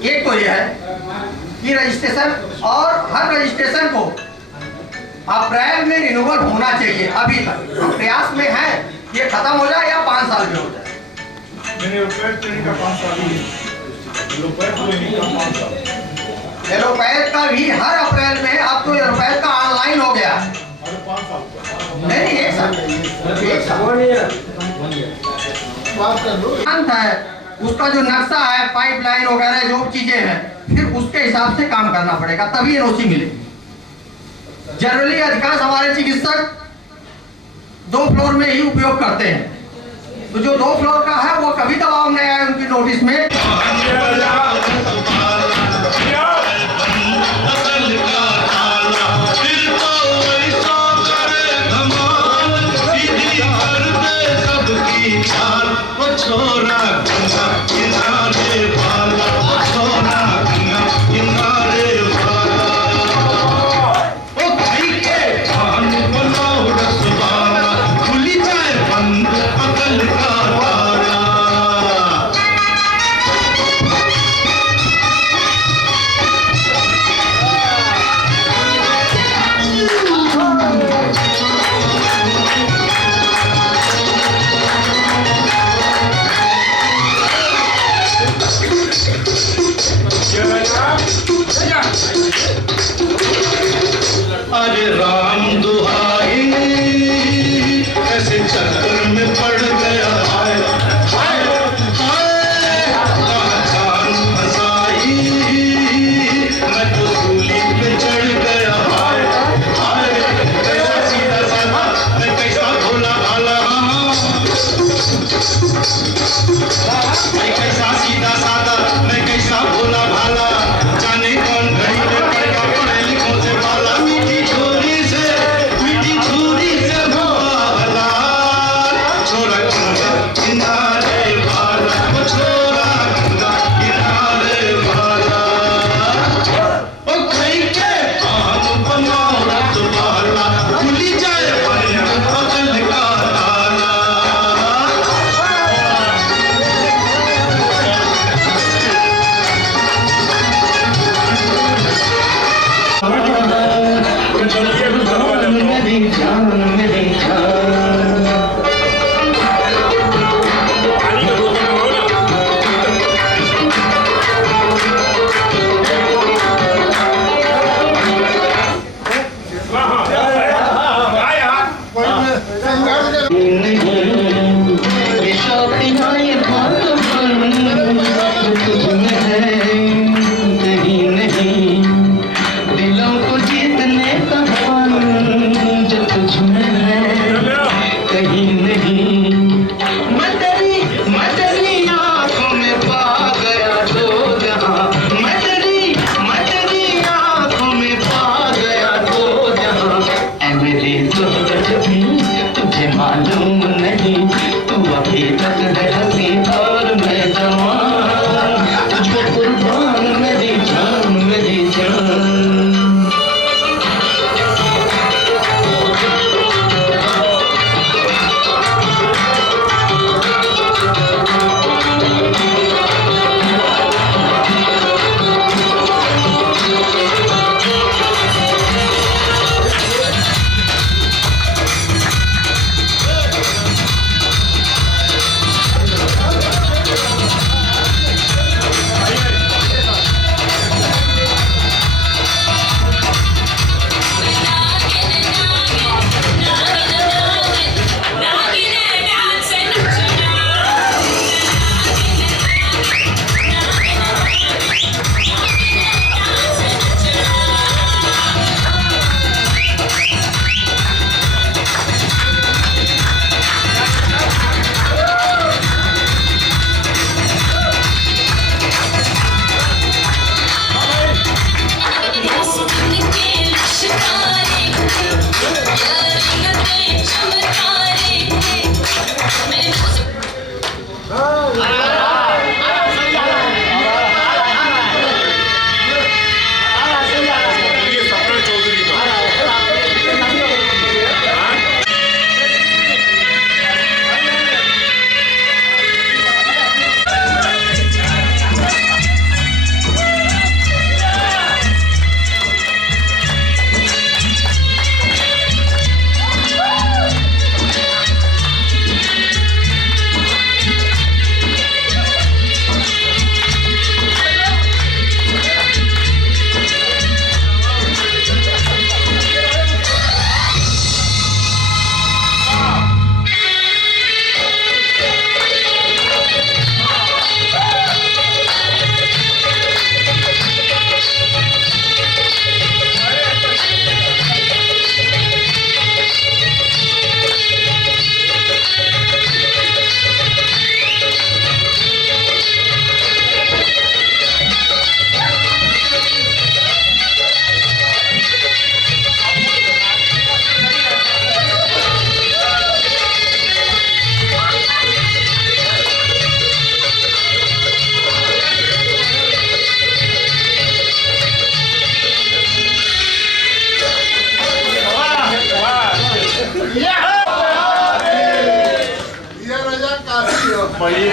एक तो यह है कि रजिस्ट्रेशन, और हर रजिस्ट्रेशन को अप्रैल में रिन्यूअल होना चाहिए। अभी तक हम प्रयास में हैं ये खत्म हो जाए या 5 साल में हो जाए। एलोपैथ का भी हर अप्रैल में, अब तो एलोपैथ का ऑनलाइन हो गया। नहीं, एक साल है, उसका जो नक्शा है, पाइपलाइन वगैरह जो चीजें हैं, फिर उसके हिसाब से काम करना पड़ेगा, तभी एनओसी मिलेगी। जनरली अधिकांश हमारे चिकित्सक 2 फ्लोर में ही उपयोग करते हैं, तो जो 2 फ्लोर का है वो कभी दबाव नहीं आया उनकी नोटिस में।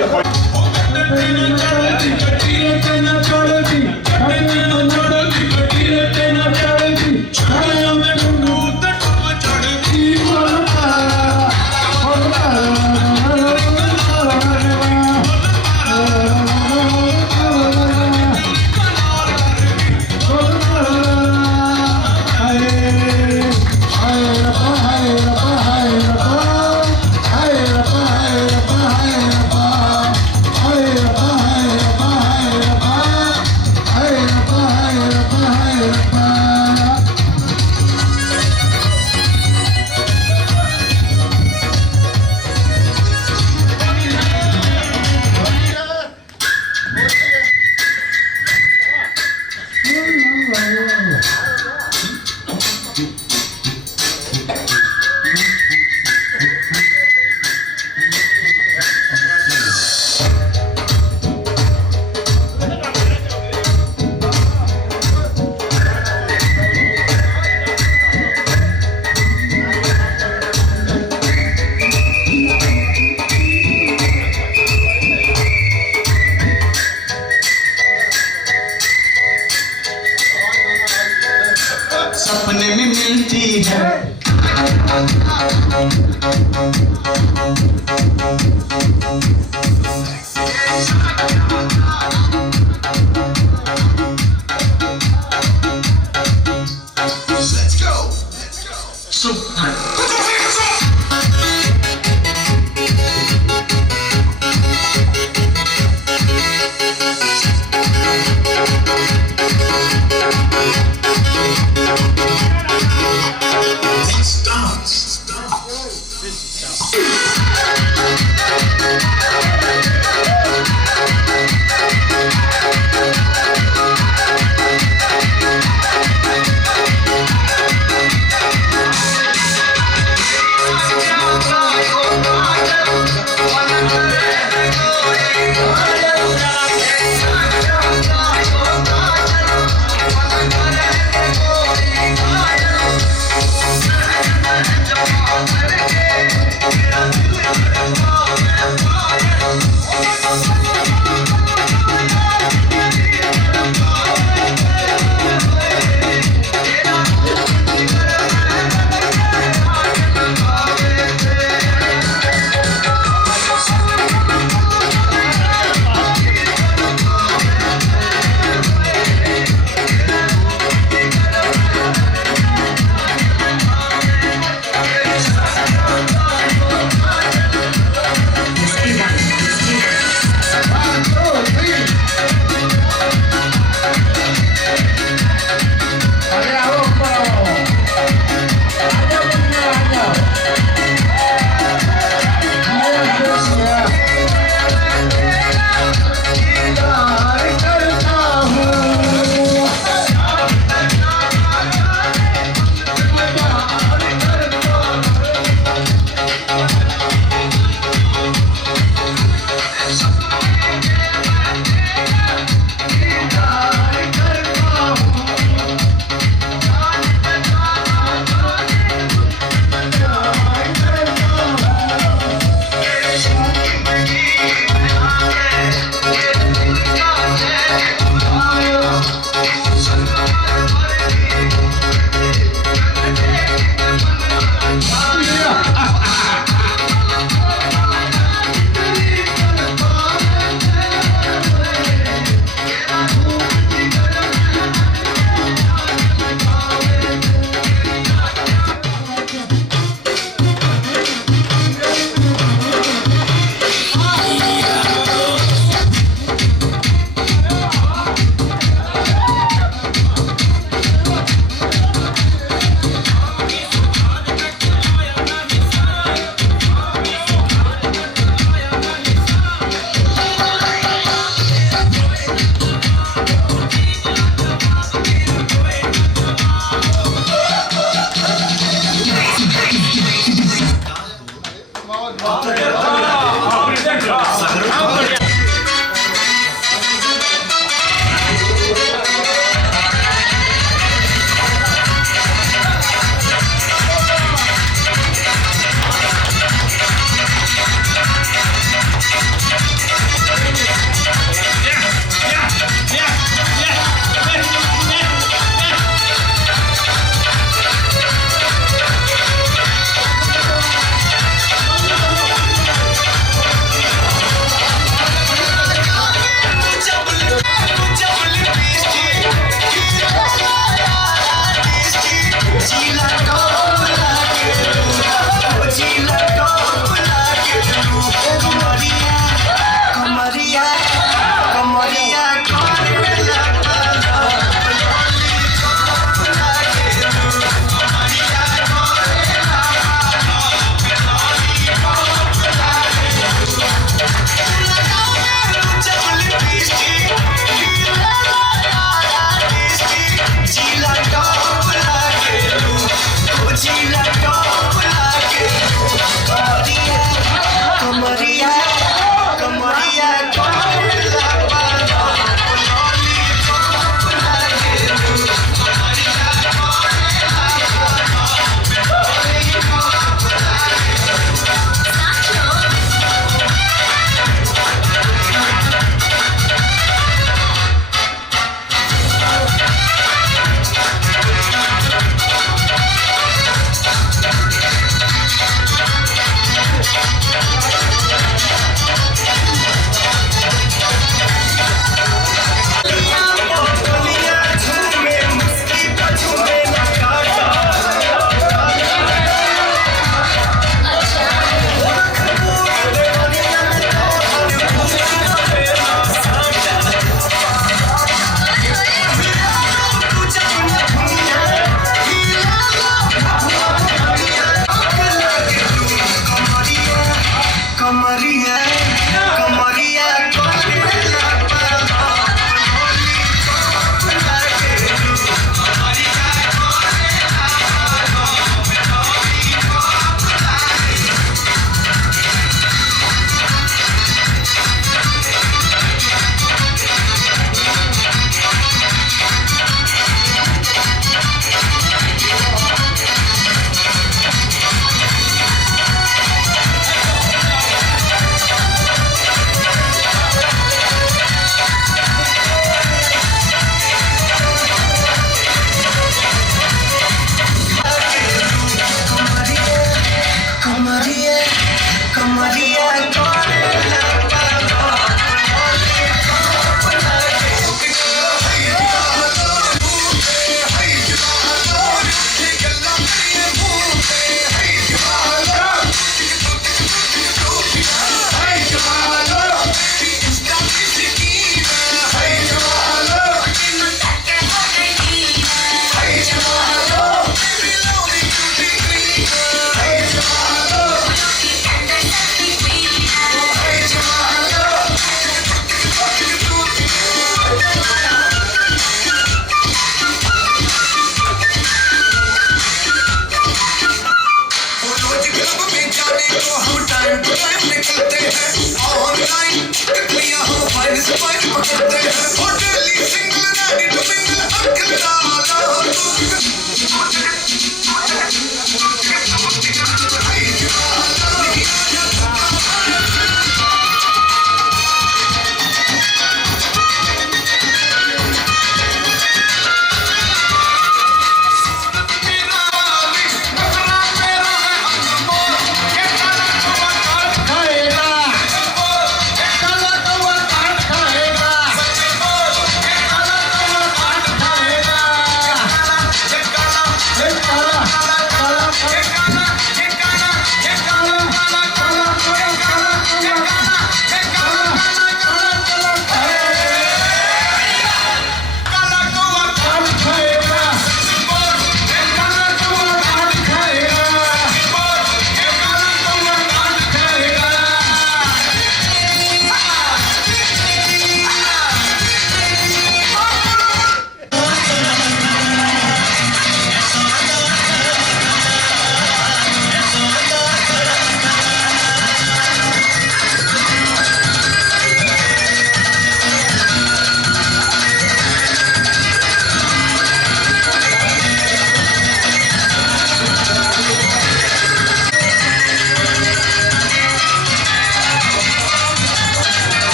Hey,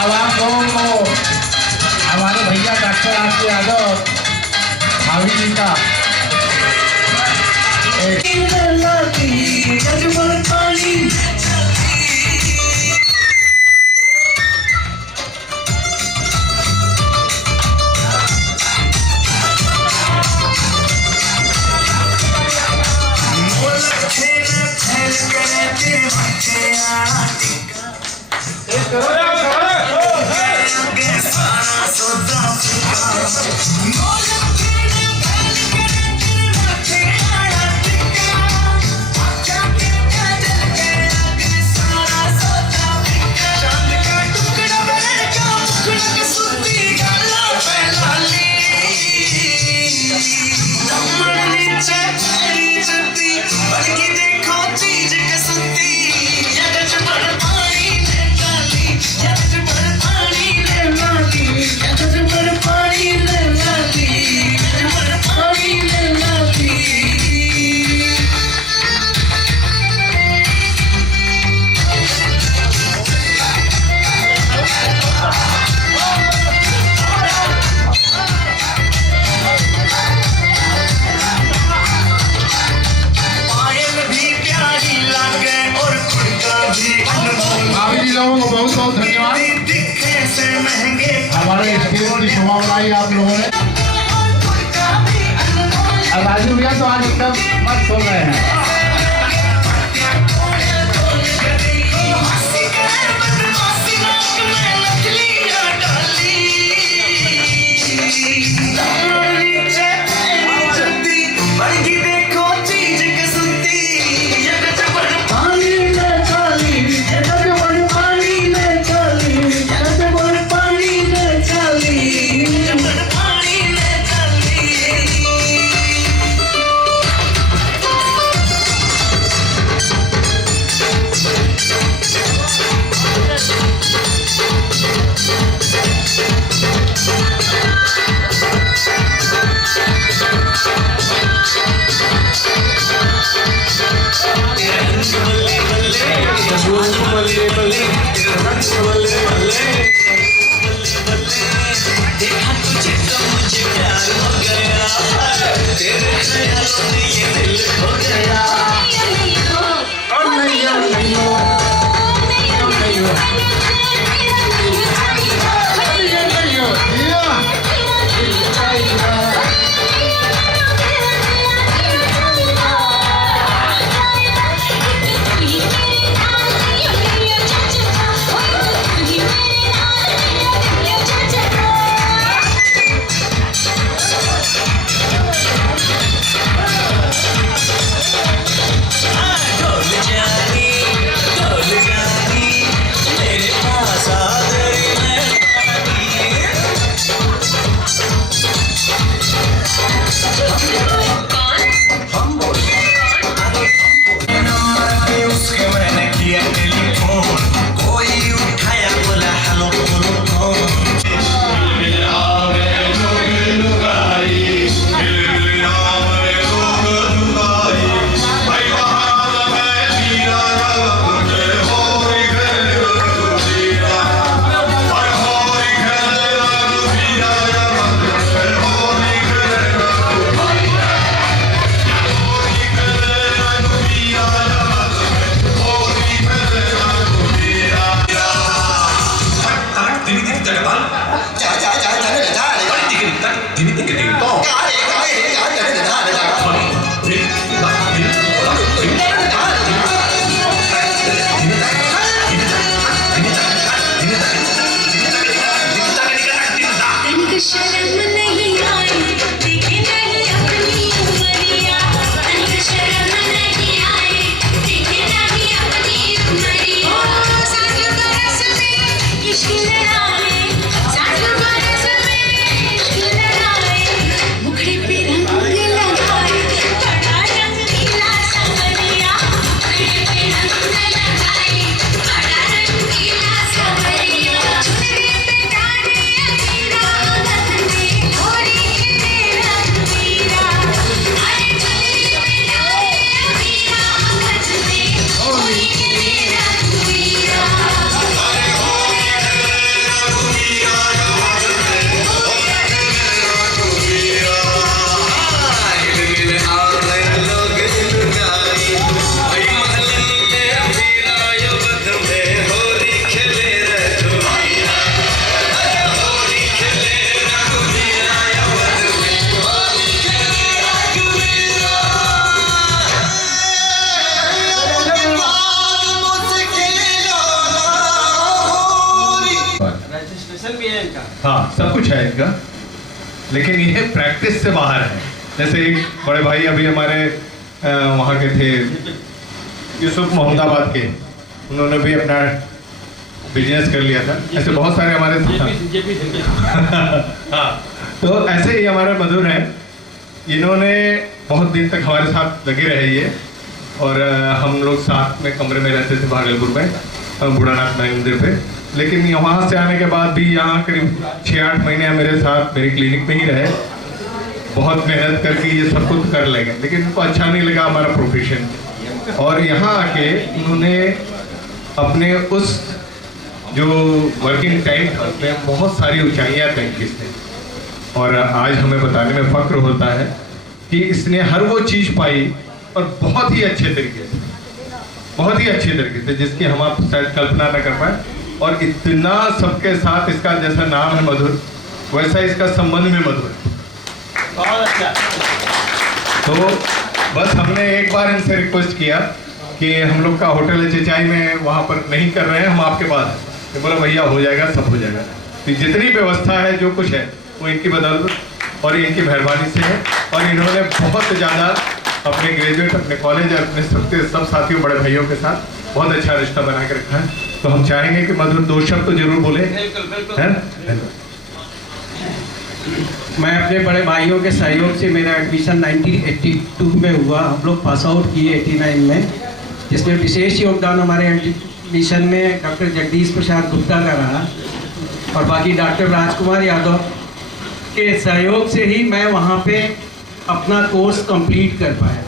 अब आप लोगों को हमारे भैया डॉक्टर आरके यादव भाभी जी का लोगों को बहुत बहुत धन्यवाद। हमारे स्टेज की शोभा बनाई आप लोगों ने। अब राजू भैया तो आज एकदम मस्त हो गए हैं। हाँ, सब कुछ है इनका, लेकिन ये प्रैक्टिस से बाहर है। जैसे एक बड़े भाई अभी हमारे वहाँ के थे, यूसुफ मोहम्मदाबाद के, उन्होंने भी अपना बिजनेस कर लिया था। ऐसे बहुत सारे हमारे हाँ, तो ऐसे ही हमारे मधुर हैं, इन्होंने बहुत दिन तक हमारे साथ लगे रहे ये, और हम लोग साथ में कमरे में रहते थे भागलपुर में बूढ़ानाथ मंदिर पे। लेकिन वहाँ से आने के बाद भी यहाँ करीब 6-8 महीने मेरे साथ मेरी क्लिनिक में ही रहे, बहुत मेहनत करके ये सब कुछ कर लेंगे, लेकिन उनको अच्छा नहीं लगा हमारा प्रोफेशन। और यहाँ आके उन्होंने अपने उस जो वर्किंग टाइम था उसमें बहुत सारी ऊंचाइयाँ तय की इसने, और आज हमें बताने में फक्र होता है कि इसने हर वो चीज़ पाई और बहुत ही अच्छे तरीके से, बहुत ही अच्छे तरीके से, जिसकी हम आप शायद कल्पना न कर पाए। और इतना सबके साथ इसका जैसा नाम है मधुर, वैसा इसका संबंध में मधुर है। बहुत अच्छा। तो बस हमने एक बार इनसे रिक्वेस्ट किया कि हम लोग का होटल है चिचाई में, वहाँ पर नहीं कर रहे हैं, हम आपके पास हैं। तो बोला भैया हो जाएगा, सब हो जाएगा। तो जितनी व्यवस्था है जो कुछ है वो इनकी बदौलत और इनकी मेहरबानी से है। और इन्होंने बहुत ज़्यादा अपने ग्रेजुएट, अपने कॉलेज, अपने सब साथियों, बड़े भाइयों के साथ बहुत अच्छा रिश्ता बना के रखा है। तो हम चाहेंगे कि मधुर 2 शब्द तो जरूर बोले। मैं अपने बड़े भाइयों के सहयोग से, मेरा एडमिशन 1982 में हुआ, हम लोग पास आउट किए 89 में, जिसमें विशेष योगदान हमारे एडमिशन में डॉक्टर जगदीश प्रसाद गुप्ता का रहा, और बाकी डॉक्टर राजकुमार यादव के सहयोग से ही मैं वहाँ पे अपना कोर्स कंप्लीट कर पाया।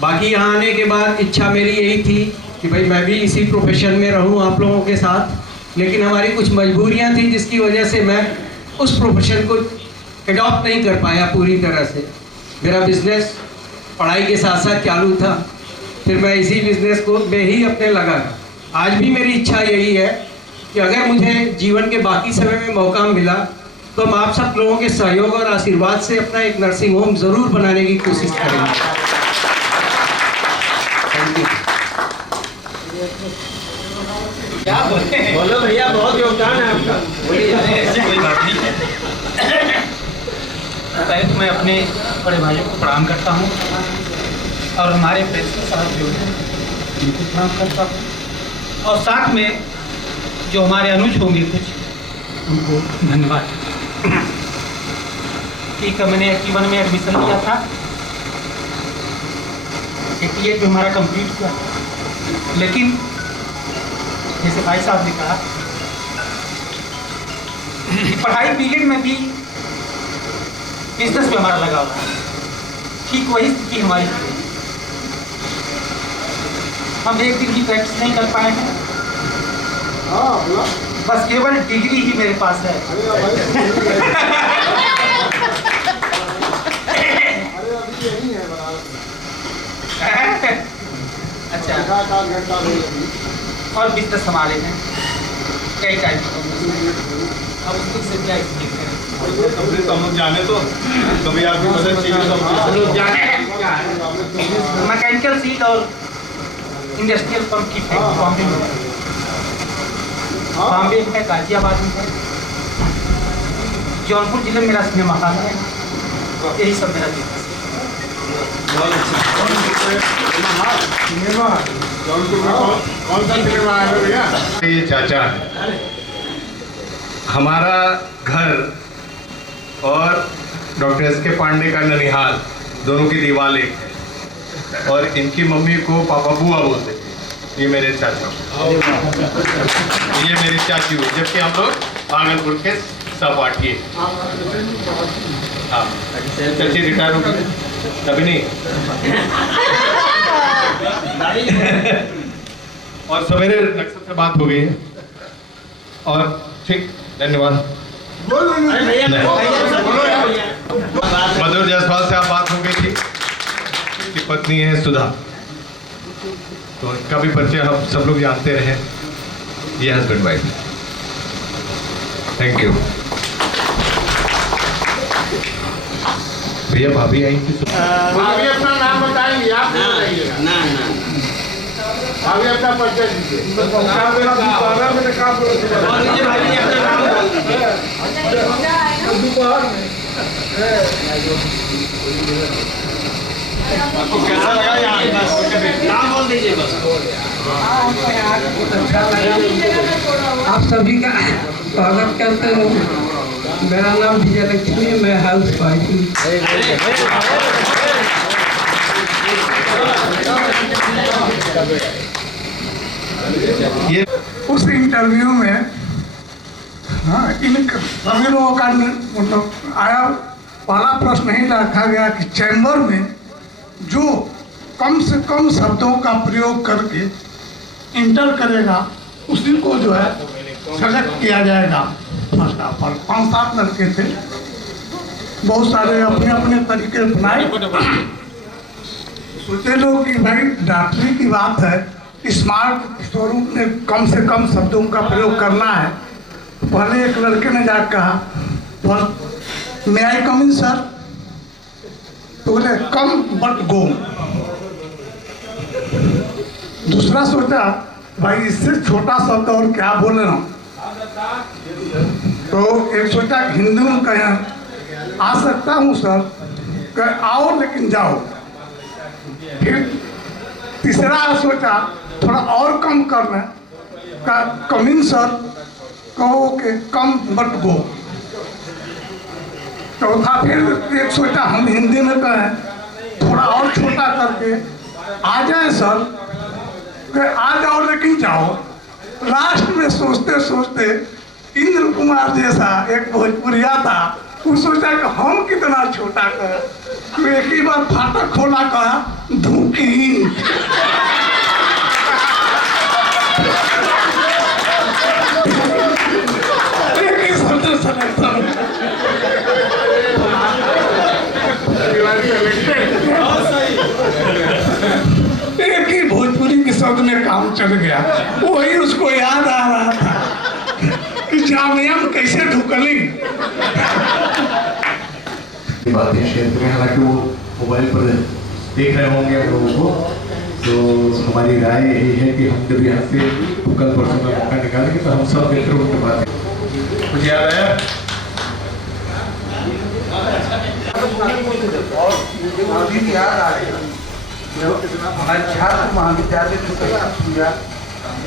बाकी यहाँ आने के बाद इच्छा मेरी यही थी कि भाई मैं भी इसी प्रोफेशन में रहूँ आप लोगों के साथ, लेकिन हमारी कुछ मजबूरियाँ थी जिसकी वजह से मैं उस प्रोफेशन को एडॉप्ट नहीं कर पाया पूरी तरह से। मेरा बिजनेस पढ़ाई के साथ साथ चालू था, फिर मैं इसी बिजनेस को में ही अपने लगा। आज भी मेरी इच्छा यही है कि अगर मुझे जीवन के बाकी समय में मौका मिला तो हम आप सब लोगों के सहयोग और आशीर्वाद से अपना एक नर्सिंग होम ज़रूर बनाने की कोशिश करेंगे। क्या बोलो भैया, बहुत योगदान है आपका। कोई बात नहीं। पहले तो मैं अपने बड़े भाइयों को प्रणाम करता हूँ, और हमारे प्रिंसिपल साहब जो हैं उनको प्रणाम करता हूँ, और साथ में जो हमारे अनुज होंगे कुछ, उनको धन्यवाद। ठीक है, मैंने 81 में एडमिशन लिया था, 88 में हमारा कंप्लीट हुआ, लेकिन जैसे भाई साहब ने कहा पढ़ाई पीरियड में भी बिजनेस में हमारा लगा हुआ है। ठीक वही स्थिति हमारी है, हम एक दिन की प्रैक्टिस नहीं कर पाए हैं, बस केवल डिग्री ही मेरे पास है। अच्छा, और बिजनेस संभाले हैं, ही टाइप का, अब उसको से क्या एक्सप्लेन करें। हम लोग जाने तो कभी आपकी मदद चाहिए तो हम लोग मैकेनिकल सीट और इंडस्ट्रियल पंप की फैक्ट्री बॉम्बे में है, बॉम्बे में है, गाजियाबाद में है, जौनपुर जिले में मेरा सिनेमा हॉल है, यही सब मेरा बिजनेस कौन सा सिनेमा है भैया? ये चाचा है। हमारा घर और डॉक्टर एस के पांडे का ननिहाल दोनों की दीवार एक है, और इनकी मम्मी को पापा बुआ बोलते हैं। ये मेरे चाचा, ये मेरी चाची हुई, जबकि हम लोग भागलपुर के सहपाठी हैं। हाँ, चाची रिटायर हो गई तभी नहीं। और सवेरे नक्सर से बात हो गई है, और ठीक, धन्यवाद। मधुर जायसवाल से आप बात हो गई थी, की पत्नी है सुधा, तो इनका भी परिचय हम सब लोग जानते रहे, ये हस्बैंड वाइफ। थैंक यू भैया। भाभी आई थी, भाभी अपना नाम बताएंगे, आप बताइएगा। भाभी अपना परिचय दीजिए। आपको कैसा लगा यहाँ? नाम बोल दीजिए बस। आप सभी का स्वागत करते हैं। मेरा नाम विजय लक्ष्मी है, मैं हाउस वाइफ हूँ। ये उस इंटरव्यू में हाँ, इन सभी लोगों का मतलब आया, पहला प्रश्न ही रखा गया कि चैम्बर में जो कम से कम शब्दों का प्रयोग करके इंटर करेगा उसी को जो है सेलेक्ट किया जाएगा। फर्स्ट ऑफ ऑल 5-7 लड़के थे, बहुत सारे अपने अपने तरीके अपनाए। सोचे लोग कि भाई डॉक्टरी की बात है, स्मार्ट स्वरूप में कम से कम शब्दों का प्रयोग करना है। पहले एक लड़के ने जाकर कहा, मे आई कम इन सर? तो बोले कम बट गो। दूसरा सोचा भाई इससे छोटा शब्द और क्या बोल रहा हूँ, तो एक सोचा हिंदी में कहें आ सकता हूँ सर, कहे आओ लेकिन जाओ। फिर तीसरा सोचा थोड़ा और कम करना, कम इन सर, कहो के कम बट गो। चौथा फिर एक सोचा हम हिंदी में कहें थोड़ा और छोटा करके आ जाए सर, कहे आ जाओ लेकिन जाओ। लास्ट में सोचते सोचते इंद्र कुमार जैसा एक भोजपुरिया था, वो सोचा कि हम कितना छोटा कहें, तो एक ही बार फाटक खोला, कहा धूकी। एक ही भोजपुरी के शब्द में काम चल गया। वही उसको याद आ रहा था कि जामिया में कैसे ढुकली। बातें शेयर करें, हालांकि वो मोबाइल पर देख रहे होंगे आप लोगों को, तो हमारी राय यही है कि हम जब यहाँ से कल परसों में मौका निकालेंगे तो हम सब मिलकर उनकी बातें। कुछ याद आया? याद आ गया हमारे छात्र महाविद्यालय में पूजा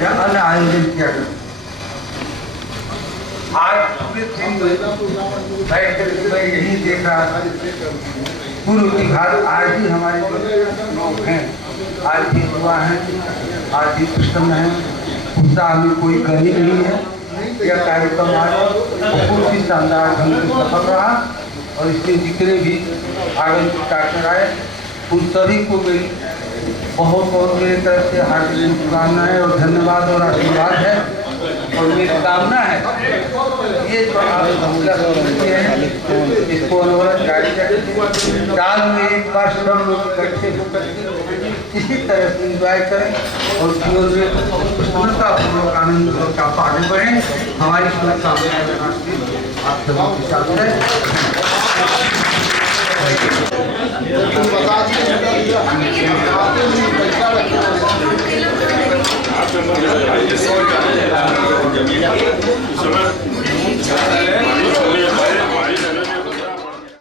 या अन्य आयोजन किया गया। आज पूरे दिन बैठ कर मैं यही देख रहा था, पूर्व विभाग आज भी हमारे लोग हैं, आज भी हुआ है, आज भी प्रसन्न है, उत्साह में कोई कमी नहीं है। यह कार्यक्रम आज बहुत ही शानदार ढंग से सफल रहा, और इसमें जितने भी आगंतुक डॉक्टर आए उन सभी को मेरी बहुत बहुत मेरी तरफ से हार्दिक शुभकामनाएं और धन्यवाद और आशीर्वाद है। और मेरी कामना है ये जो आप हैं इसको अनवरत जारी रखें। साल में एक बार सब लोग इकट्ठे होकर इसी तरह से इंजॉय करें और जीवन में प्रसन्नतापूर्वक आनंदपूर्वक आप आगे बढ़ें। हमारी शुभकामनाएं आप सभी के साथ है। आप